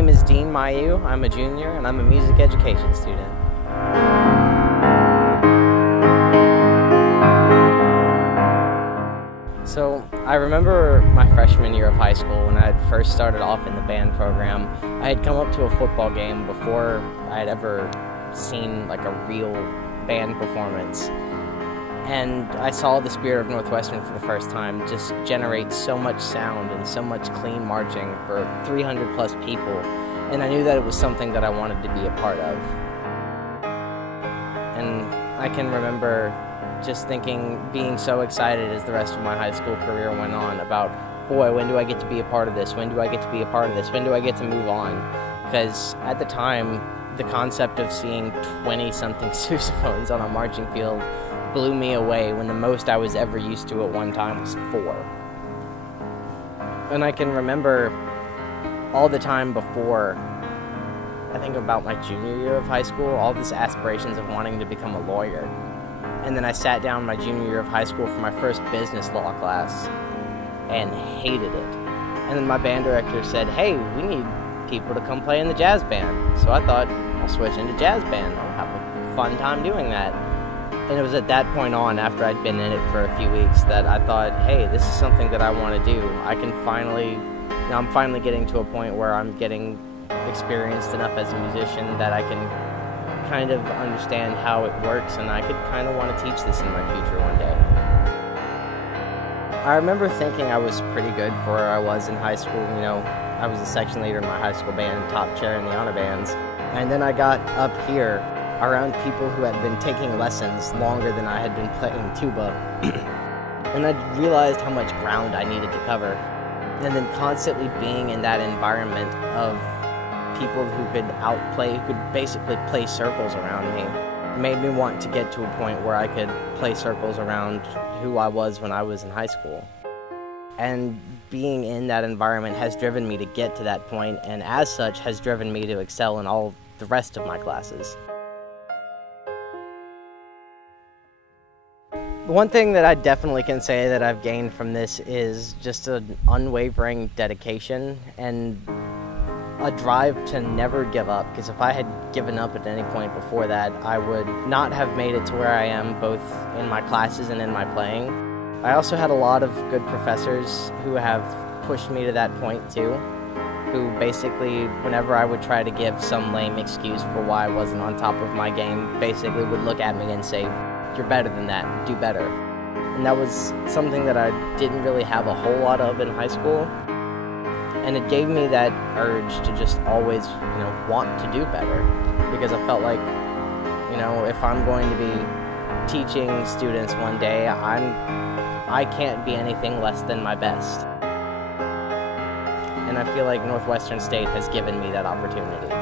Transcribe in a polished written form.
name is Dean Mayeax. I'm a junior and I'm a music education student. So I remember my freshman year of high school when I had first started off in the band program. I had come up to a football game before I had ever seen like a real band performance. And I saw the Spirit of Northwestern for the first time just generate so much sound and so much clean marching for 300 plus people. And I knew that it was something that I wanted to be a part of. And I can remember just being so excited as the rest of my high school career went on about, boy, when do I get to be a part of this? When do I get to be a part of this? When do I get to move on? Because at the time, the concept of seeing 20-something sousaphones on a marching field blew me away when the most I was ever used to at one time was 4. And I can remember all the time before, I think about my junior year of high school, all these aspirations of wanting to become a lawyer. And then I sat down my junior year of high school for my first business law class and hated it. And then my band director said, hey, we need people to come play in the jazz band. So I thought, I'll switch into jazz band. I'll have a fun time doing that. And it was at that point on, after I'd been in it for a few weeks, that I thought, hey, this is something that I want to do. I can finally, I'm finally getting to a point where I'm getting experienced enough as a musician that I can kind of understand how it works, and I could kind of want to teach this in my future one day. I remember thinking I was pretty good for where I was in high school. You know, I was the section leader in my high school band, top chair in the honor bands. And then I got up here around people who had been taking lessons longer than I had been playing tuba. And I realized how much ground I needed to cover. And then constantly being in that environment of people who could basically play circles around me, made me want to get to a point where I could play circles around who I was when I was in high school. And being in that environment has driven me to get to that point, and as such has driven me to excel in all the rest of my classes. One thing that I definitely can say that I've gained from this is just an unwavering dedication and a drive to never give up, because if I had given up at any point before that, I would not have made it to where I am, both in my classes and in my playing. I also had a lot of good professors who have pushed me to that point too, who basically, whenever I would try to give some lame excuse for why I wasn't on top of my game, basically would look at me and say, you're better than that, do better. And that was something that I didn't really have a whole lot of in high school. And it gave me that urge to just always, want to do better. Because I felt like, if I'm going to be teaching students one day, I can't be anything less than my best. And I feel like Northwestern State has given me that opportunity.